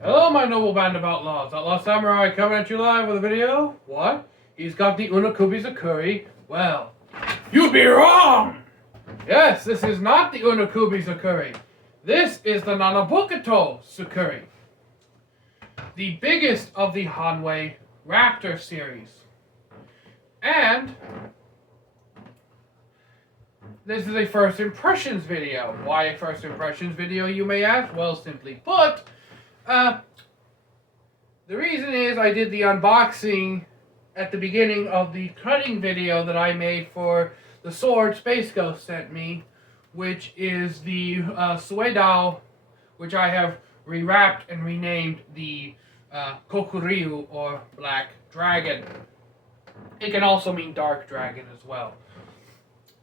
Hello, my noble band of outlaws. Outlaw Samurai coming at you live with a video. What? He's got the Unakubi Zukiri? Well, you'd be wrong! Yes, this is not the Unakubi Zukiri. This is the nanbokucho Zukiri. The biggest of the hanwei raptor series. And this is a first impressions video. Why a first impressions video, you may ask? Well, simply put, the reason is I did the unboxing at the beginning of the cutting video that I made for the sword Space Ghost sent me, which is the Suedao, which I have rewrapped and renamed the Kokuryu, or Black Dragon. It can also mean Dark Dragon as well.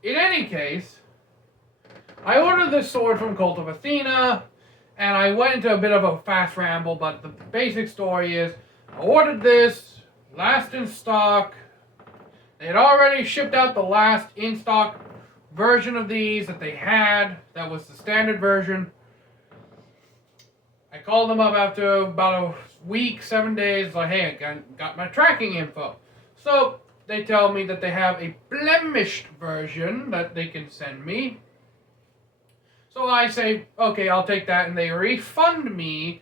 In any case, I ordered this sword from Cult of Athena, and I went into a bit of a fast ramble, but the basic story is, I ordered this, last in stock. They had already shipped out the last in-stock version of these that they had. That was the standard version. I called them up after about a week, 7 days, like, hey, I got my tracking info. So, they tell me that they have a blemished version that they can send me. So I say, okay, I'll take that, and they refund me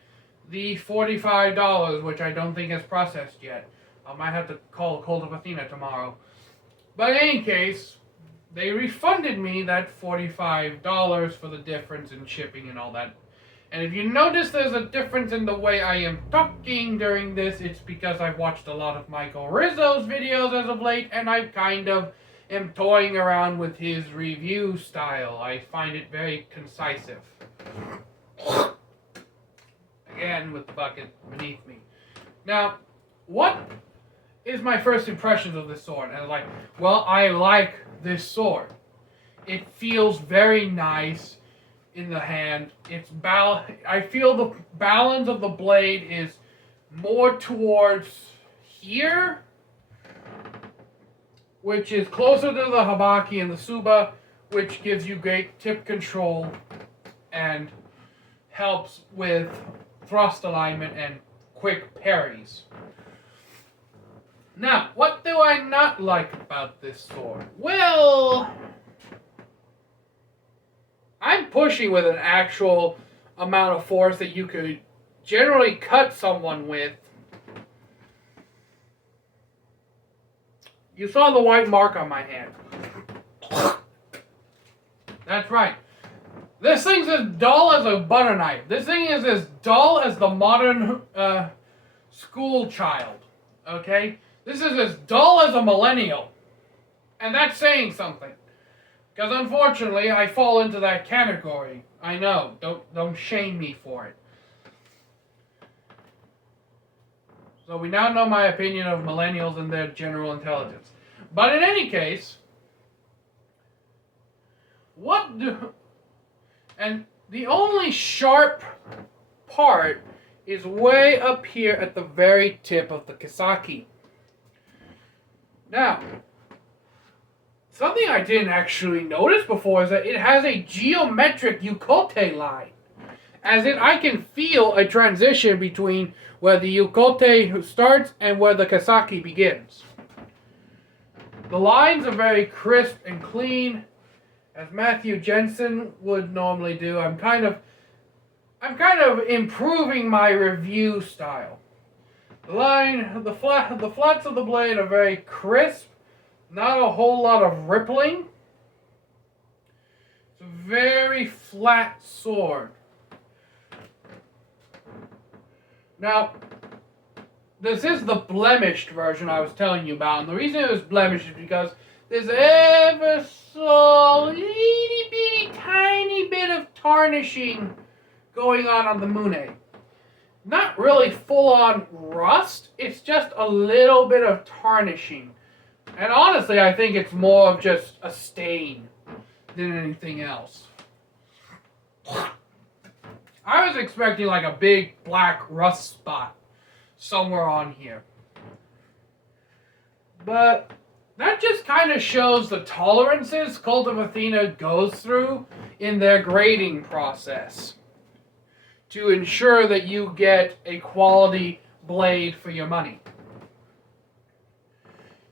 the $45, which I don't think is processed yet. I might have to call Cult of Athena tomorrow. But in any case, they refunded me that $45 for the difference in shipping and all that. And if you notice there's a difference in the way I am talking during this, it's because I've watched a lot of Michael Rizzo's videos as of late, and I've kind of am toying around with his review style. I find it very concisive. Again, with the bucket beneath me. Now, what is my first impressions of this sword? And I was like, well, I like this sword. It feels very nice in the hand. I feel the balance of the blade is more towards here, which is closer to the habaki and the suba, which gives you great tip control and helps with thrust alignment and quick parries. Now, what do I not like about this sword? Well, I'm pushing with an actual amount of force that you could generally cut someone with. You saw the white mark on my hand. That's right. This thing's as dull as a butter knife. This thing is as dull as the modern school child. Okay? This is as dull as a millennial. And that's saying something. Because unfortunately, I fall into that category. I know. Don't shame me for it. So we now know my opinion of millennials and their general intelligence. But in any case, and the only sharp part is way up here at the very tip of the Kisaki. Now, something I didn't actually notice before is that it has a geometric yukote line. As in, I can feel a transition between where the yukote starts and where the Kisaki begins. The lines are very crisp and clean, as Matthew Jensen would normally do. I'm kind of improving my review style. The flats of the blade are very crisp, not a whole lot of rippling. It's a very flat sword. Now, this is the blemished version I was telling you about, and the reason it was blemished is because there's ever so itty bitty tiny bit of tarnishing going on the mune. Not really full-on rust, it's just a little bit of tarnishing. And honestly, I think it's more of just a stain than anything else. I was expecting like a big black rust spot somewhere on here. But that just kind of shows the tolerances Cult of Athena goes through in their grading process. to ensure that you get a quality blade for your money.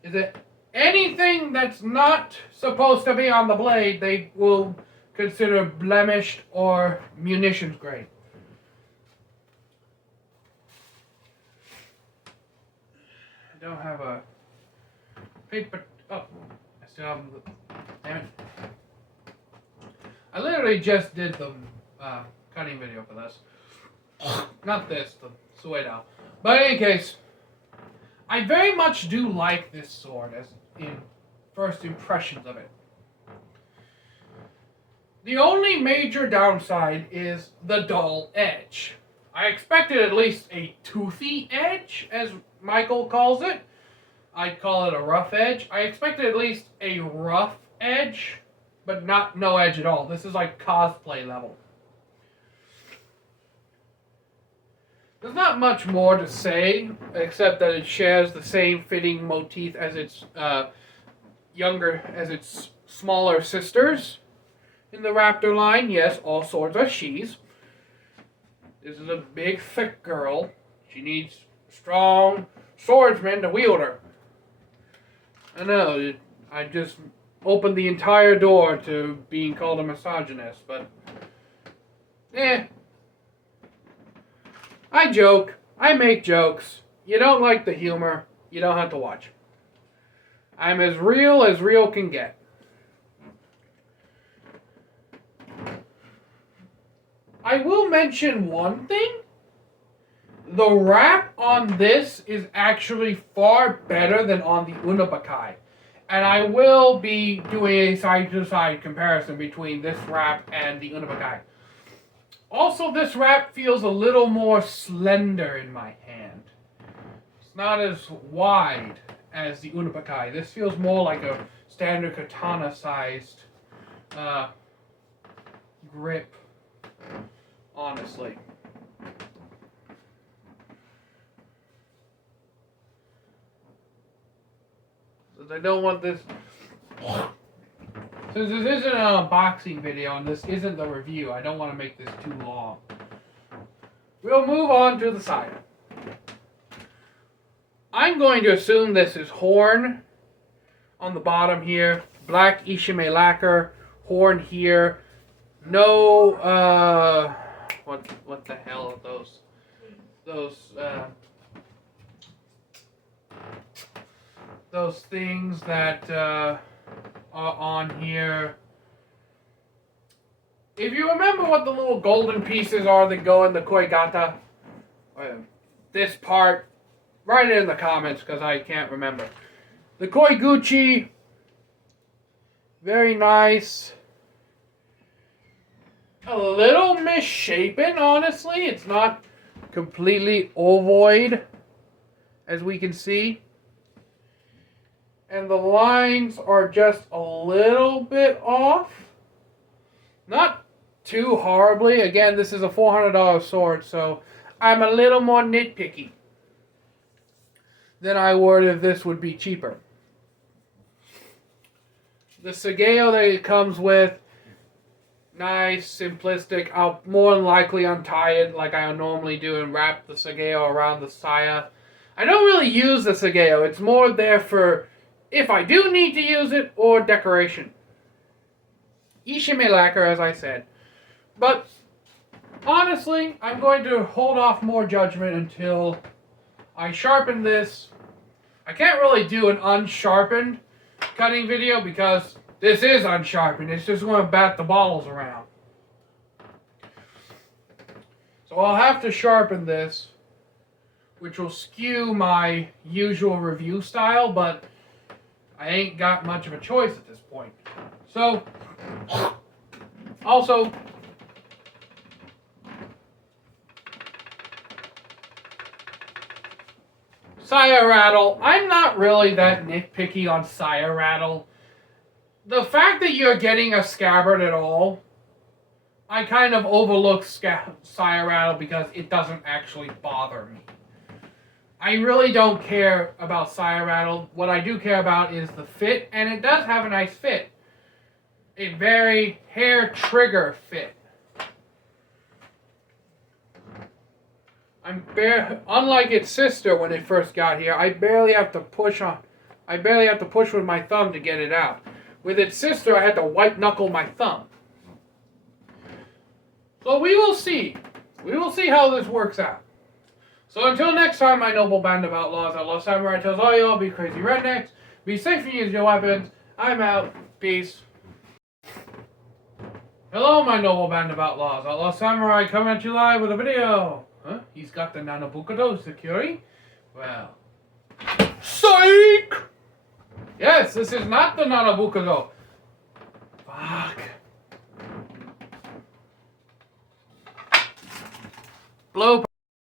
Is it anything that's not supposed to be on the blade, they will consider blemished or munitions grade. I don't have a paper. Oh, I still have the. Damn it. I literally just did the cutting video for this. Not this, the suede-ao. But in any case, I very much do like this sword as in first impressions of it. The only major downside is the dull edge. I expected at least a toothy edge, as Michael calls it. I'd call it a rough edge. I expected at least a rough edge, but no edge at all. This is like cosplay level. There's not much more to say, except that it shares the same fitting motif as its smaller sisters in the Raptor line. Yes, all swords are she's. This is a big, thick girl. She needs strong swordsmen to wield her. I know, I just opened the entire door to being called a misogynist, but I joke. I make jokes. You don't like the humor, you don't have to watch. I'm as real can get. I will mention one thing. The wrap on this is actually far better than on the Unabakai. And I will be doing a side-to-side comparison between this wrap and the Unabakai. Also, this wrap feels a little more slender in my hand. It's not as wide as the Unabakai. This feels more like a standard katana-sized grip, honestly. I don't want this. Since this isn't an unboxing video and this isn't the review, I don't want to make this too long. We'll move on to the side. I'm going to assume this is horn on the bottom here. Black Ishime lacquer, horn here. No, what the hell are those things that are on here. If you remember what the little golden pieces are that go in the koigata, this part, write it in the comments because I can't remember. The koiguchi, very nice. A little misshapen, honestly. It's not completely ovoid, as we can see. And the lines are just a little bit off. Not too horribly. Again, this is a $400 sword, so I'm a little more nitpicky than I would if this would be cheaper. The Sageo that it comes with, nice, simplistic. I'll more than likely untie it like I normally do and wrap the Sageo around the saya. I don't really use the Sageo. It's more there for if I do need to use it, or decoration. Ishime lacquer, as I said. But, honestly, I'm going to hold off more judgment until I sharpen this. I can't really do an unsharpened cutting video because this is unsharpened. It's just going to bat the bottles around. So I'll have to sharpen this, which will skew my usual review style, but I ain't got much of a choice at this point. So, also, saya rattle. I'm not really that nitpicky on saya rattle. The fact that you're getting a scabbard at all, I kind of overlook saya rattle because it doesn't actually bother me. I really don't care about saya rattle. What I do care about is the fit, and it does have a nice fit. A very hair trigger fit. unlike its sister when it first got here, I barely have to push with my thumb to get it out. With its sister, I had to white knuckle my thumb. So we will see. We will see how this works out. So until next time, my noble band of outlaws, Outlaw Samurai tells all y'all, be crazy rednecks, be safe and use your weapons. I'm out. Peace. Hello, my noble band of outlaws, Outlaw Samurai coming at you live with a video. Huh? He's got the nanbokucho zukiri? Well. Psych! Yes, this is not the nanbokucho. Fuck. Blow.